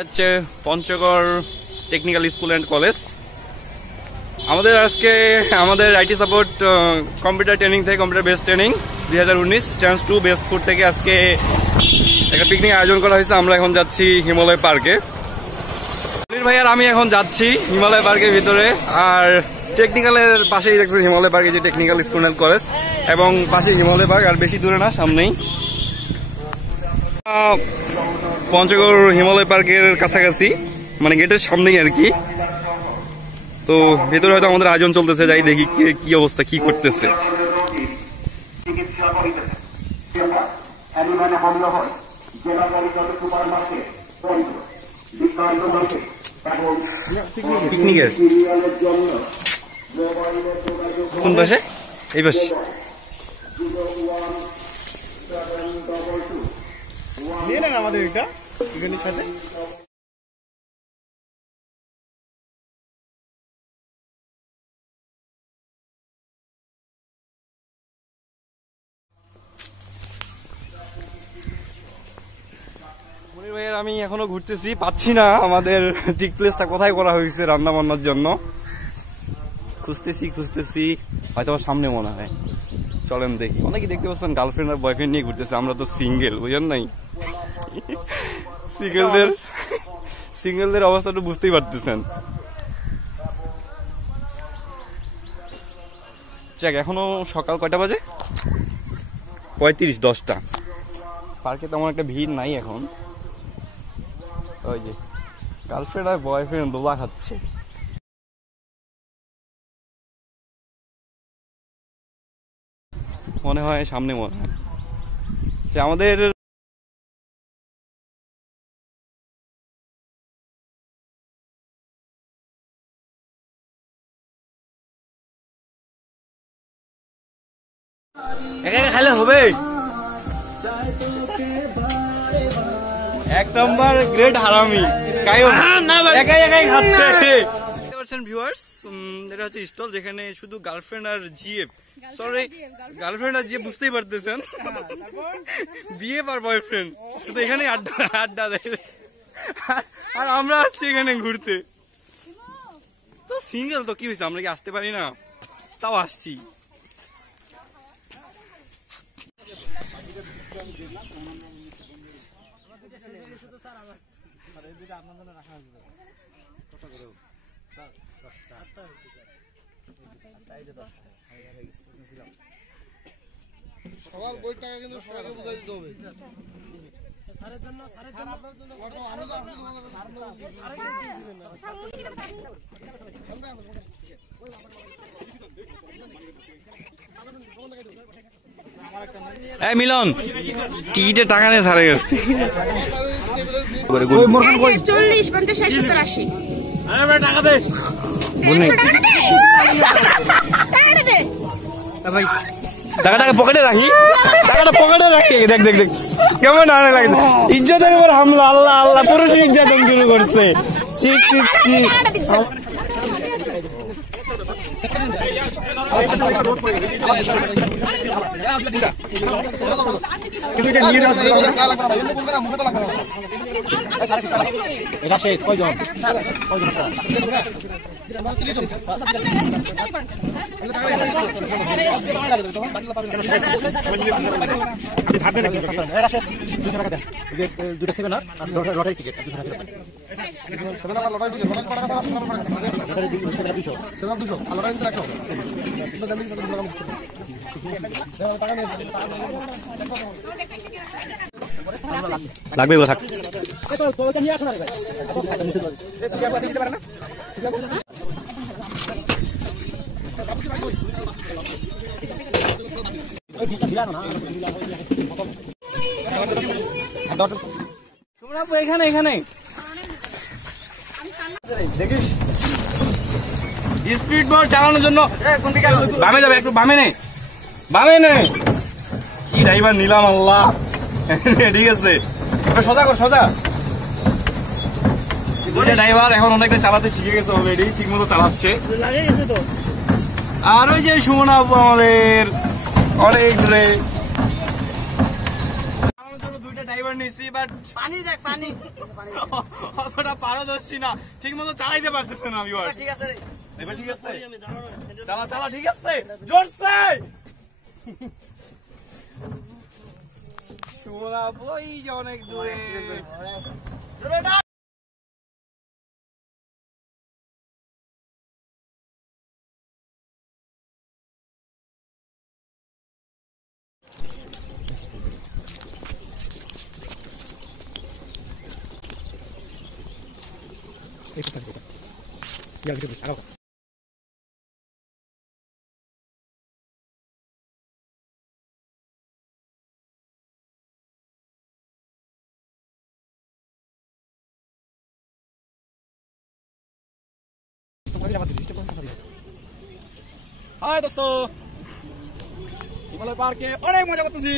হচ্ছে Panchagarh technical school and college. আমাদের আজকে আমাদের আইটি সাপোর্ট কম্পিউটার ট্রেনিং থেকে computer base training 2019 trans to base 4 থেকে আজকে একটা পিকনিক আয়োজন করা হয়েছে। আমরা এখন যাচ্ছি হিমালয় পার্কে। ভাইয়ার আমি এখন যাচ্ছি হিমালয় পার্কের ভিতরে। আর টেকনিক্যালের পাশেই দেখছি হিমালয় পার্কে যে টেকনিক্যাল স্কুল অ্যান্ড কলেজ, এবং পাশে হিমালয় পার্ক, আর বেশি দূরে না, সামনেই। পঞ্চগড় হিমালয় পার্কের কাছাকাছি, মানে গেটের সামনেই আর কি। তো ভেতরে হয়তো আমাদের আয়োজন চলতেছে, যাই দেখি কি অবস্থা, কি করতেছে। পিকনিকের কোন পাশে? এই পাশে। আমাদের এটা সাথে ভাইয়ের আমি এখনো ঘুরতেছি, পাচ্ছি না আমাদের ঠিক প্লেসটা কোথায় করা হয়েছে রান্না বান্নার জন্য। খুঁজতেছি হয়তো সামনে মনে হয়। চলেন দেখি। অনেকে দেখতে পাচ্ছেন গার্লফ্রেন্ড আর বয়ফ্রেন্ড নিয়ে ঘুরতেছে, আমরা তো সিঙ্গেল, বুঝেন নাই? সিঙ্গেলদের অবস্থাটা বুঝতেই পারতেছেন। যাক, এখনো সকাল কয়টা বাজে? 35, 10টা। পার্কে তেমন একটা ভিড় নাই এখন। ওই যে গার্লফ্রেন্ড আর বয়ফ্রেন্ড দোলা খাচ্ছে। মনে হয় সামনে, মনে হয় যে আমাদের খাইলে হবে। 1 নম্বর গ্রেড হারামি, একাই খাচ্ছে। ভিউয়ার্স, এটা হচ্ছে স্টল যেখানে শুধু গার্লফ্রেন্ড আর জিএফ, সরি গার্লফ্রেন্ড আর জিএফ বুঝতেই পারতেছেন, বিএফ আর বয়ফ্রেন্ড শুধু এখানে আড্ডা দেয়। আর আমরা আসছি এখানে ঘুরতে। তো সিঙ্গেল তো কি হয়েছে, আমরা কি আসতে পারি না? তাও আসছি। সবার বই টাকা কিন্তু সবাইকে বুঝাই দিতে হবে। মিলন টিকিটের টাকা নেই সারে গেছে। 40, 50, 60, 70, 80 টাকা দে ভাই। টাকাটাকে পকেটে রাখি, টাকাটা পকেটে রাখি। দেখ কেমন লাগছে। ইজ্জতের উপর হামলা। আল্লাহ আল্লাহ, পুরুষ নির্যাতন শুরু করছে। দুটো সেভেন আর লটারি টিকিট লাগবে এগুলো থাক। এখানে দেখিস স্পিড বোট চালানোর জন্য বামে যাবে, একটু বামে নে। কি ড্রাইভার নিলাম, আল্লাহ। ঠিক আছে, সোজা কর, সোজা। ড্রাইভার এখন অনেকটা চালাতে শিখে গেছে অলরেডি, ঠিক মতো চালাচ্ছে। আর ওই যে সুমনা আপু আমাদের অনেক দূরে ড্রাইভার নিছি, বাট পানি দেখ, পানি অতটা পারদর্শী না, ঠিক মতো চালাইতে পারতেছে না। আমি ঠিক আছে রে এবার ঠিক আছে, চালা চালা, ঠিক আছে, জোরছে শোনা বই যে অনেক দূরে। এই কথা কথা ইয়া ভিডিও আগা হাই দোস্ত, হিমালয় পার্কে অনেক মজা করতেছি।